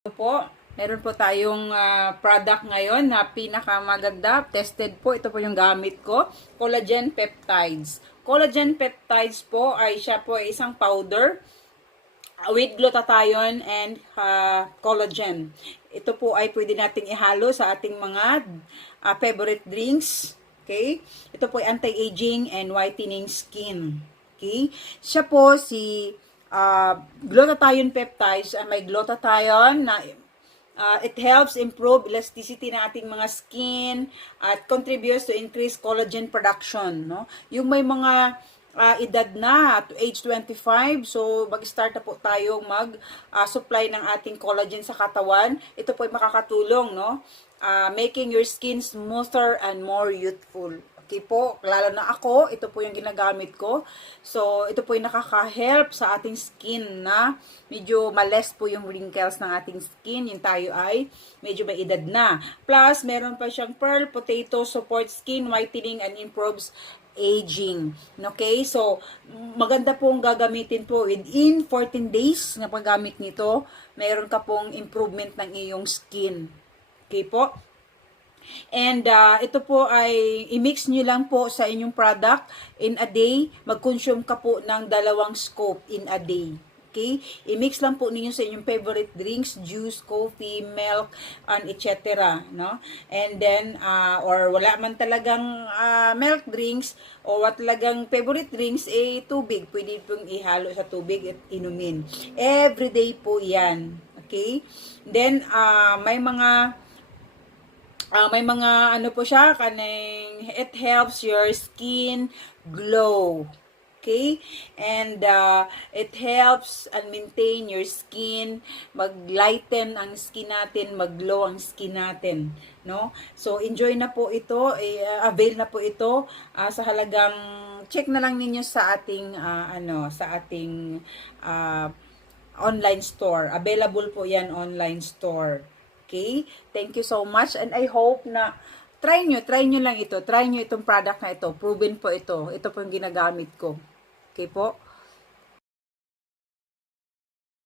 Ito po, meron po tayong product ngayon na pinakamaganda. Tested po. Ito po yung gamit ko. Collagen Peptides. Collagen Peptides po ay siya po ay isang powder with glutathione and collagen. Ito po ay pwede nating ihalo sa ating mga favorite drinks. Okay? Ito po ay anti-aging and whitening skin. Okay? Siya po si glutathione peptides, may glutathione na it helps improve elasticity ng ating mga skin at contributes to increase collagen production, no? Yung may mga edad na to age 25, so mag-start na po tayong mag-supply ng ating collagen sa katawan. Ito po ay makakatulong, no? Making your skin smoother and more youthful. Okay po, lalo na ako, ito po yung ginagamit ko. So, ito po yung nakaka-help sa ating skin na medyo males po yung wrinkles ng ating skin. Yung tayo ay medyo may edad na. Plus, meron pa siyang pearl potato support skin whitening and improves aging. Okay? So, maganda pong gagamitin po within 14 days na paggamit nito, meron ka pong improvement ng iyong skin. Okay po? And ito po ay i-mix nyo lang po sa inyong product in a day. Mag-consume ka po ng 2 scoop in a day. Okay? I-mix lang po ninyo sa inyong favorite drinks, juice, coffee, milk, and etc. No? And then, or wala man talagang milk drinks, o what talagang favorite drinks, tubig. Pwede pong ihalo sa tubig at inumin. Everyday po yan. Okay? Then, may mga ano po siya, it helps your skin glow. Okay? And it helps and maintain your skin, mag-lighten ang skin natin, mag-glow ang skin natin, no? So enjoy na po ito, avail na po ito sa halagang check na lang ninyo sa ating online store. Available po 'yan online store. Okay? Thank you so much and I hope na try nyo lang ito. Try nyo itong product na ito. Proven po ito. Ito po yung ginagamit ko. Okay po?